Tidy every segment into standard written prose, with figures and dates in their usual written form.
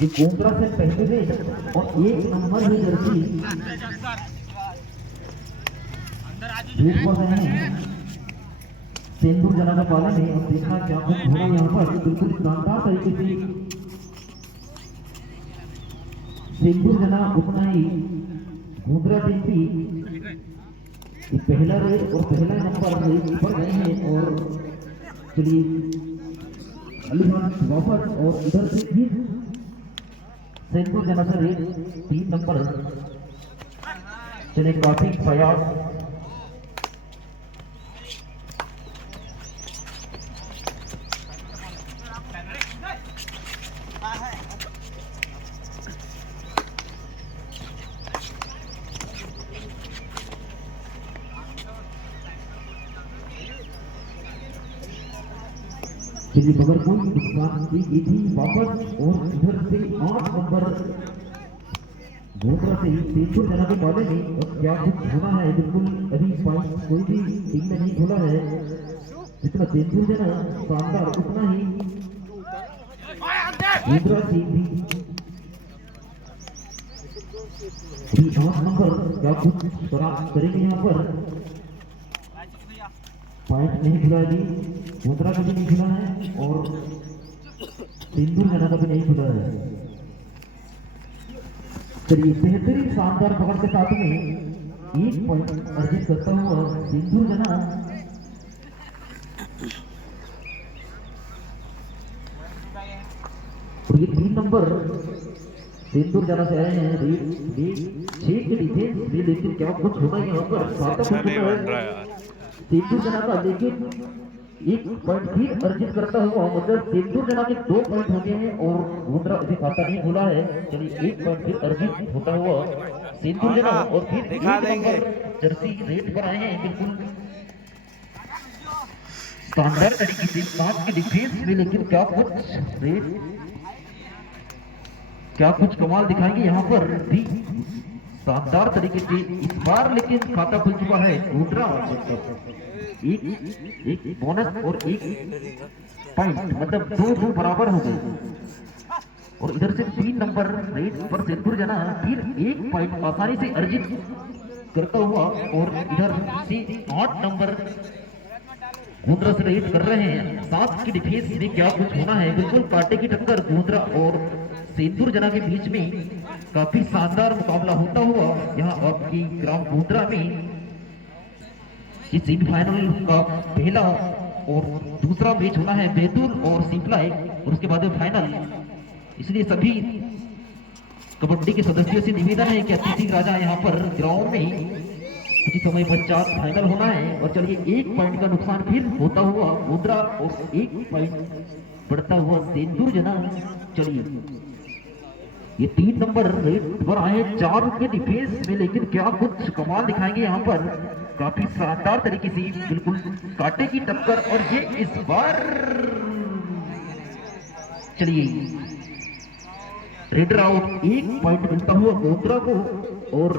ये गोंदरा से पहले में और एक नंबर में जर्सी वेट कर रहे हैं तेंदुल जना का पालन है और देखना क्या कुछ होगा यहाँ पर बिल्कुल शानदार तरीके से तेंदुल जना उतना ही गोंदरा टीम भी पहला रेट और पहला नंबर रेट पर गए हैं और चलिए अलीखान वापस और इधर से भी तेंदुल जना का रेट 3 नंबर चलिए काफी प्रयास चलिए बगल को ये थी वापस और इधर से 8 नंबर गोंदरा से तेंदुल जना के बारे में और क्या कुछ होना है बिल्कुल अभी पॉइंट कोई भी टीम में नहीं खोला है जितना तेंदुल जना शानदार उतना ही गोंदरा टीम भी 8 नंबर क्या कुछ करेंगे यहाँ पर पॉइंट नहीं खुला है गोंदरा का भी नहीं खुला है और तेंदुल जना का भी नहीं खुला है। चलिए बेहतरीन शानदार पकड़ के साथ में 1 पॉइंट अर्जित करता हुआ तेंदुल जना और ये 3 नंबर तेंदुल जना से आए हैं रेट 6 के डिफेंस भी लेकिन क्या कुछ होना यहाँ पर तेंदुल जना का लेकिन 1 पॉइंट भी अर्जित करता हुआ मतलब तेंदुल जना के 2 पॉइंट हो गए हैं और गोंदरा अभी खाता नहीं खुला है। चलिए 1 पॉइंट भी अर्जित होता हुआ तेंदुल जना और फिर दिखा देंगे जर्सी रेट पर आए हैं बिल्कुल शानदार तरीके से 7 के डिफेंस में लेकिन क्या कुछ कमाल दिखाएंगे यहाँ पर भी शानदार तरीके से इस बार लेकिन खाता खुल चुका है गोंदरा एक बोनस और 1 पॉइंट मतलब 2 बराबर हो गए और इधर से 3 नंबर रेट पर तेंदुल जना फिर 1 पॉइंट आसानी से अर्जित करता हुआ और इधर से 8 नंबर गोंदरा से रेट कर रहे हैं 7 की डिफेंस में क्या कुछ होना है बिल्कुल कांटे की टक्कर गोंदरा और तेंदुल जना के बीच में काफी शानदार मुकाबला होता हुआ यहाँ आपकी ग्राम गोंदरा में इस सेमीफाइनल का पहला और दूसरा मैच होना है बैतूल और सिंपलाई और उसके बाद फाइनल इसलिए सभी कबड्डी के सदस्यों से निवेदन है कि अतिथि राजा यहाँ पर ग्राउंड में कुछ समय पश्चात फाइनल होना है और चलिए 1 पॉइंट का नुकसान फिर होता हुआ गोंदरा और 1 पॉइंट बढ़ता हुआ तेंदुल जना। चलिए ये 3 नंबर रेट पर आए 4 के डिफेंस में लेकिन क्या कुछ कमाल दिखाएंगे यहाँ पर काफी शानदार तरीके से बिल्कुल कांटे की टक्कर और ये इस बार चलिए रेडर आउट 1 पॉइंट मिलता हुआ गोंदरा को और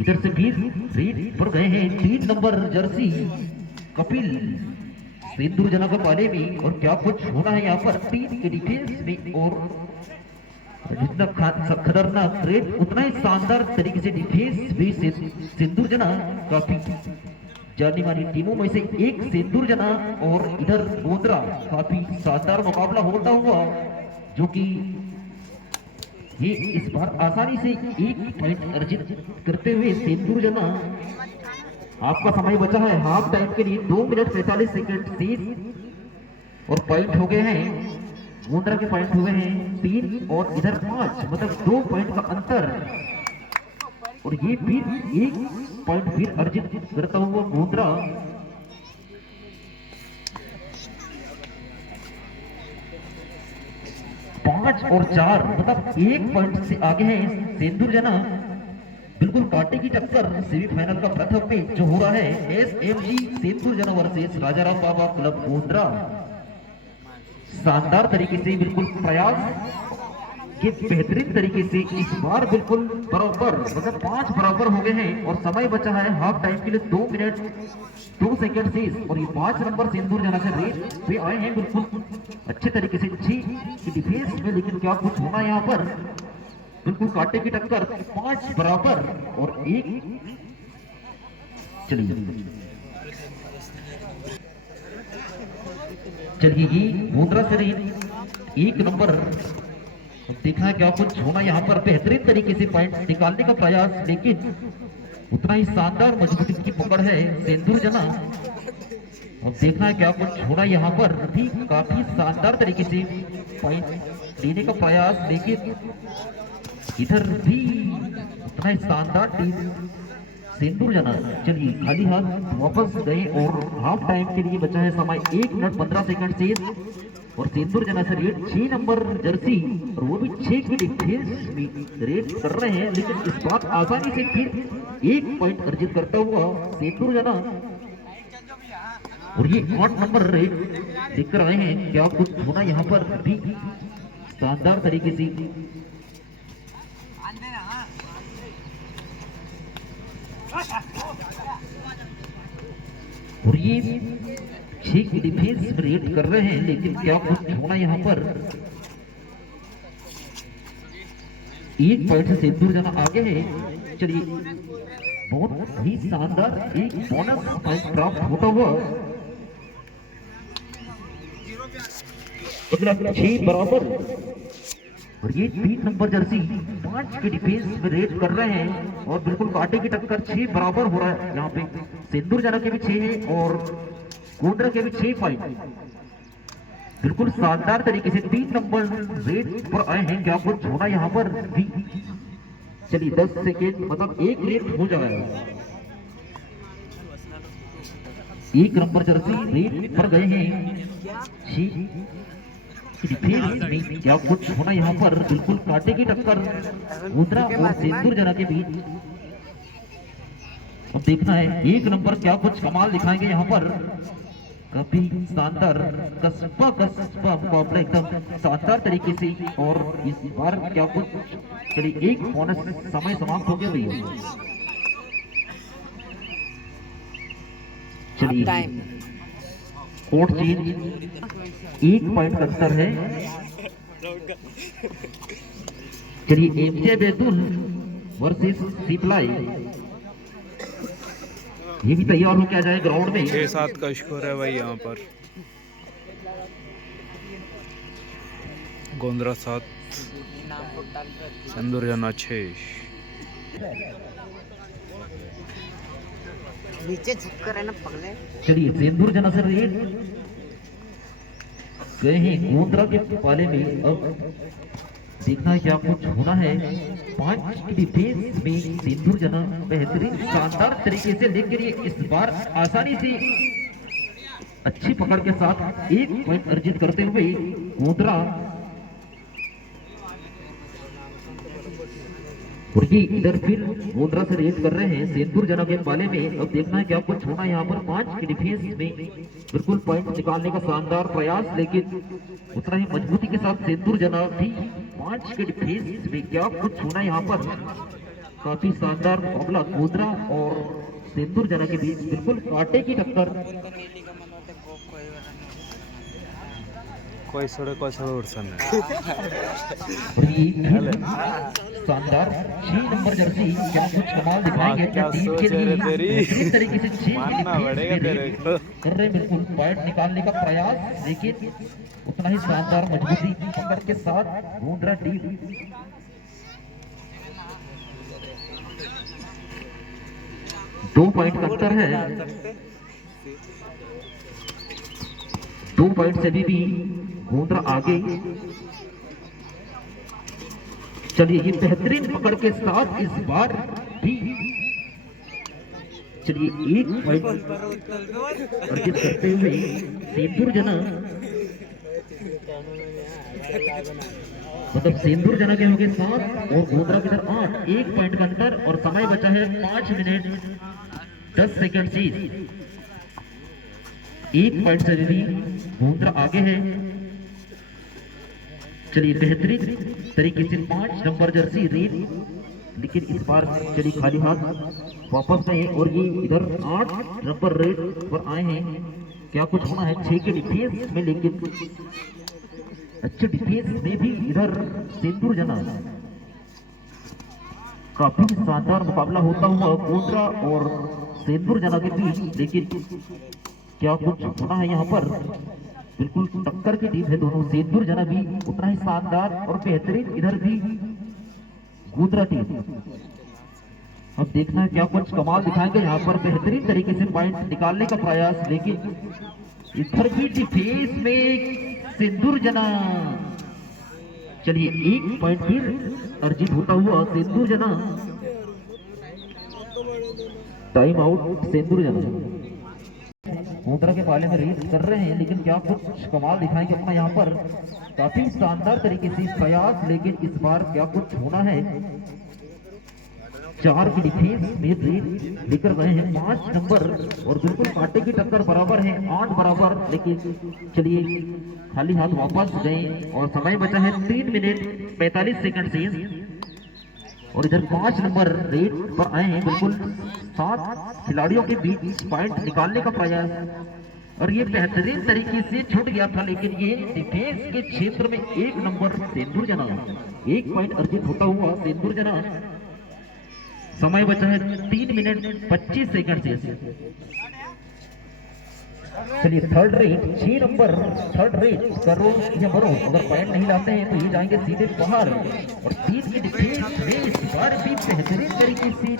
इधर से भी रेड पर गए हैं 3 नंबर जर्सी कपिल तेंदुल जना के पाले में और क्या कुछ होना है यहाँ पर 3 के डिफेंस में और जितना खतरनाक रेट उतना ही शानदार तरीके से डिफेंस भी तेंदुल जना काफी जानी मानी टीमों में से एक तेंदुल जना और इधर गोंदरा काफी शानदार मुकाबला होता हुआ जो कि ये इस बार आसानी से 1 पॉइंट अर्जित करते हुए तेंदुल जना आपका समय बचा है हाफ टाइम के लिए 2 मिनट 45 सेकंड 3 और पॉइंट हो गए हैं गोंदरा के पॉइंट हुए हैं 3 और इधर 5 मतलब 2 पॉइंट का अंतर और ये फिर 1 पॉइंट फिर अर्जित करता हुआ गोंदरा 5 और 4 मतलब 1 पॉइंट से आगे है तेंदुल जना बिल्कुल कांटे की टक्कर सेमीफाइनल का प्रथम मैच जो हो रहा है एसएमजी तेंदुल जना वर्सेस राजाराम बाबा क्लब गोंदरा शानदार तरीके से बिल्कुल प्रयास ये बेहतरीन तरीके से इस बार बिल्कुल बराबर, मतलब 5 बराबर हो गए हैं और समय बचा है हाफ टाइम के लिए 2 मिनट 2 सेकंड से। और ये 5 नंबर सिंदूर जाना से रेस पे आए हैं बिल्कुल अच्छे तरीके से 6 की डिफेंस में, लेकिन क्या कुछ होना यहाँ पर, बिल्कुल कांटे की टक्कर 5 बराबर और 1। चलिए ये मुद्रा शरीर 1 नंबर, देखना है क्या कुछ होना यहाँ पर। बेहतरीन तरीके से पॉइंट निकालने का प्रयास, लेकिन उतना ही शानदार मजबूती की पकड़ है सिंदूर जना। अब देखना है क्या कुछ होना यहाँ पर, भी काफी शानदार तरीके से पॉइंट लेने का प्रयास, लेकिन इधर भी उतना ही शानदार टीम सिंदूर जना। चलिए खाली हाथ वापस गए और हाफ टाइम के लिए बचा है समय 1 मिनट 15 सेकंड से। और सिंदूर जना से रेड 6 नंबर जर्सी, और वो भी 6 की डिफेंस में रेड कर रहे हैं, लेकिन इस बार आसानी से फिर 1 पॉइंट अर्जित करता हुआ सिंदूर जना। और ये 8 नंबर रेड देख रहे हैं, क्या कुछ होना यहाँ पर, भी शानदार तरीके से। और ये 6 की डिफेंस रेड कर रहे हैं, लेकिन क्या कुछ होना यहाँ पर। 1 पॉइंट से सिंदूर जना आगे है। चलिए बहुत ही शानदार एक बोनस पॉइंट प्राप्त होता हुआ 6 बराबर। और ये 3 नंबर जर्सी 5 की डिफेंस में रेड कर रहे हैं और बिल्कुल कांटे की टक्कर 6 बराबर हो रहा है यहाँ पे। सिंदूर जना के भी 6 है और गोंदरा के भी 6 पॉइंट। बिल्कुल शानदार तरीके से 3 नंबर रेड पर आए हैं, क्या कुछ होना यहाँ पर भी। चलिए 10 सेकेंड, मतलब 1 रेड हो जाएगा। 1 नंबर जर्सी रेड पर गए हैं 6 डिफेंस में, क्या कुछ होना यहाँ पर, बिल्कुल कांटे की टक्कर गोंदरा और सिंदूर जना के बीच। अब देखना है 1 नंबर क्या कुछ कमाल दिखाएंगे यहाँ पर। काफी शानदार कस्बा मुकाबला एकदम शानदार तरीके से। और इस बार क्या कुछ, चलिए 1 बोनस समय समाप्त हो गया भैया। चलिए कोर्ट चेंज 1 पॉइंट का अंतर है। चलिए एमजे बैतूल वर्सेस सिपलाई, ये भी तैयार हो क्या जाए ग्राउंड में। 6-7 का स्कोर है भाई यहाँ पर। गोंदरा 7, सिंदूर जना 6। नीचे झुक कर है ना पगले। चलिए सिंदूर जना से रेड गए हैं गोंदरा के पाले में। अब देखना है क्या कुछ होना है। 5 की डिफेंस में सिंदूर जना बेहतरीन शानदार तरीके से, लेकिन ये इस बार आसानी से अच्छी पकड़ के साथ 1 पॉइंट अर्जित करते हुए गोंदरा। और ये इधर फिर गोंदरा से रेड कर रहे हैं सिंदूर जना के पाले में। अब देखना है क्या कुछ होना यहाँ पर। 5 की डिफेंस में बिल्कुल पॉइंट निकालने का शानदार प्रयास, लेकिन उतना ही मजबूती के साथ सिंदूर जना भी 5 के डिफेंस में, क्या कुछ होना यहाँ पर। काफी शानदार मुकाबला गोंदरा और सिंदूर जना के बीच, बिल्कुल कांटे की टक्कर। कोई सड़े उड़सन शानदार 6 नंबर जर्सी, क्या कुछ कमाल दिखाएंगे क्या टीम के लिए। इस तरीके से 6 कर रहे, बिल्कुल पॉइंट निकालने का प्रयास, लेकिन उतना ही शानदार मजबूती पकड़ के साथ गोंदरा टीम। दो पॉइंट का अंतर है, 2 पॉइंट से भी गोंदरा आगे। चलिए ये बेहतरीन पकड़ के साथ इस बार भी, चलिए 1 पॉइंट अर्जित करते हुए सिंदूर जना, मतलब सिंदूर जना के हो गए 7 और गोंदरा के इधर 8। 1 पॉइंट का अंतर और समय बचा है 5 मिनट 10 सेकंड से। 1 पॉइंट से भी गोंदरा आगे है। चलिए बेहतरीन तरीके से 5 नंबर जर्सी रेड, लेकिन इस बार चलिए खाली हाथ वापस गए और ये इधर 8 नंबर रेड पर आए हैं। क्या कुछ होना है 6 के डिफेंस में, लेकिन अच्छे डिफेंस में भी इधर सिंदूर जना काफी शानदार मुकाबला होता हुआ गोंदरा और सिंदूर जना के बीच, लेकिन क्या कुछ होना है यहाँ पर। बिल्कुल टक्कर की टीम है दोनों, सिंदूर जना भी उतना ही शानदार और बेहतरीन, इधर भी गोंदरा टीम। अब देखना है क्या कुछ कमाल दिखाएंगे यहाँ पर, बेहतरीन तरीके से पॉइंट निकालने का प्रयास, लेकिन इधर भी डिफेंस में सिंदूर जना। चलिए 1 पॉइंट फिर अर्जित होता हुआ सिंदूर जना, टाइम आउट सिंदूर जना। गोंदरा के पाले में रेस कर रहे हैं, लेकिन क्या कुछ कमाल दिखाएंगे अपना यहाँ पर, काफी शानदार तरीके से प्रयास, लेकिन इस बार क्या कुछ होना है। 4 की डिफेंस में रेस लेकर गए हैं 5 नंबर, और बिल्कुल कांटे की टक्कर बराबर है 8 बराबर, लेकिन चलिए खाली हाथ वापस गए और समय बचा है 3 मिनट 45 सेकंड से, और इधर 5 नंबर रेड पर आए हैं। बिल्कुल 7 खिलाड़ियों के बीच पॉइंट निकालने का प्रयास, और ये बेहतरीन तरीके से छूट गया था, लेकिन ये डिफेंस के क्षेत्र में 1 नंबर सिंदूर जना, 1 पॉइंट अर्जित होता हुआ सिंदूर जना। समय बचा है 3 मिनट 25 सेकंड से। चलिए third rate 6 number third rate करो या मरो, अगर पॉइंट नहीं लाते हैं तो ये जाएंगे सीधे बाहर, और 3 की डिफेंस में इस बार भी बेहतरीन तरीके से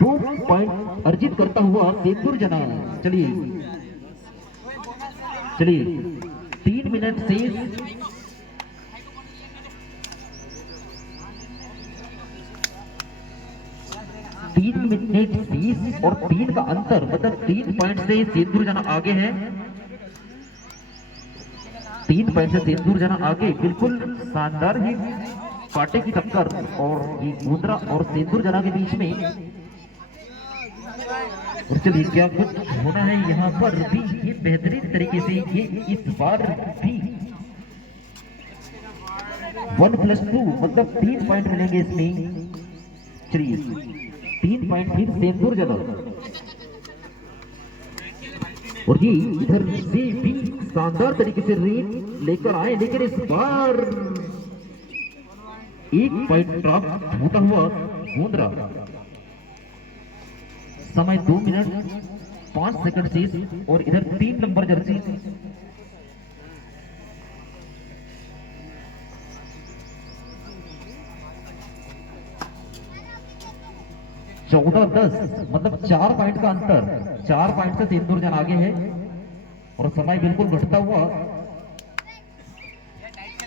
2 पॉइंट अर्जित करता हुआ सिंदूर जना। चलिए 3 मिनट से 3 मिनट 20 और 3 का अंतर, मतलब 3 पॉइंट से सिंदूर जना आगे है। 3 पॉइंट से सिंदूर जना आगे, बिल्कुल शानदार ही कांटे की टक्कर, और ये गोंदरा और सिंदूर जना के बीच में। और चलिए क्या कुछ होना है यहाँ पर भी, ये बेहतरीन तरीके से ये इस बार भी 1+2 मतलब 3 पॉइंट मिलेंगे इसमें। चलिए 3 पॉइंट फिर सिंदूर जना, और ये इधर से भी शानदार तरीके से रेड लेकर आए, लेकिन इस बार 1 पॉइंट ड्रॉप होता हुआ गोंदरा। समय 2 मिनट 5 सेकंड से, और इधर 3 नंबर जर्सी 14-10 मतलब 4 पॉइंट का अंतर, 4 पॉइंट से सिंदूर जना आगे है, और समय बिल्कुल घटता हुआ,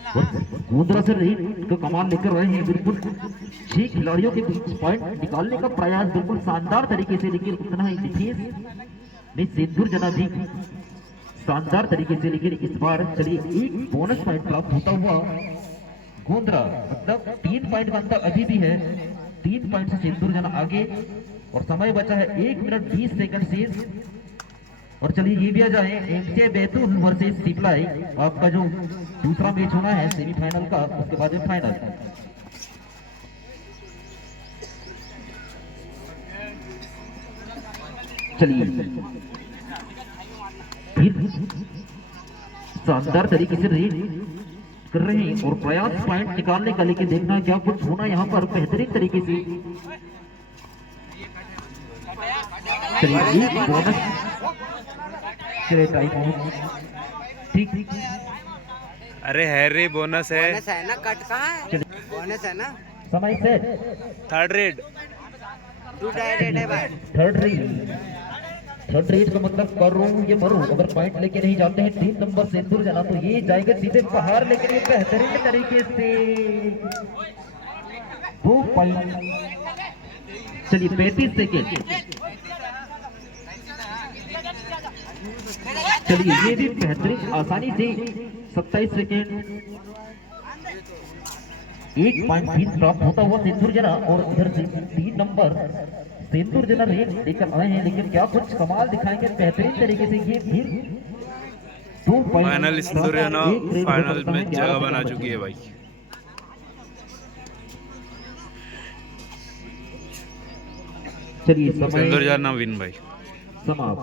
और गोंदरा से रेड का कमाल लेकर रहे हैं। बिल्कुल 6 खिलाड़ियों के बीच पॉइंट निकालने का प्रयास, बिल्कुल शानदार तरीके से, लेकिन उतना ही डिफेंस में सिंदूर जना भी शानदार तरीके से, लेकिन इस बार चलिए 1 बोनस पॉइंट प्राप्त होता हुआ गोंदरा, मतलब 3 पॉइंट का अंतर अभी भी है। 3 पॉइंट से सिंदूर जना आगे, और समय बचा है 1 मिनट 20 सेकंड से। और चलिए ये भी आ जाए एमसीए बैतूल वर्सेस सिप्लाई, आपका जो दूसरा मैच होना है सेमीफाइनल का, उसके बाद फाइनल। चलिए फिर शानदार तरीके से रेड कर रहे हैं और प्रयास पॉइंट निकालने का, लेकिन देखना क्या कुछ होना यहाँ पर बेहतरीन तरीके से। चलिए बोनस, चलिए टाइम आउट, ठीक। अरे हैरी बोनस है। बोनस है ना, कट कहाँ है? बोनस है ना। समय सेट। थर्ड रेड 2 रेड है भाई। थर्ड रेड का मतलब करो ये मरो, अगर पॉइंट लेके नहीं जाते हैं 3 नंबर सिंदूर जना तो ये जाएंगे सीधे बाहर, लेकिन ये बेहतरीन तरीके से 2 पॉइंट। चलिए 35 सेकेंड। चलिए ये भी बेहतरीन आसानी से 27 सेकेंड 1 पॉइंट फिर प्राप्त होता हुआ सिंदूर जना, और इधर से 3 नंबर सिंदूर जना रेड लेकर आए हैं, लेकिन क्या कुछ कमाल दिखाएंगे बेहतरीन तरीके से। ये फिर 2 पॉइंट फाइनल सिंदूरियाना फाइनल में जगह बना चुकी है भाई। चलिए समय सिंदूरियाना विन भाई। समाप्त।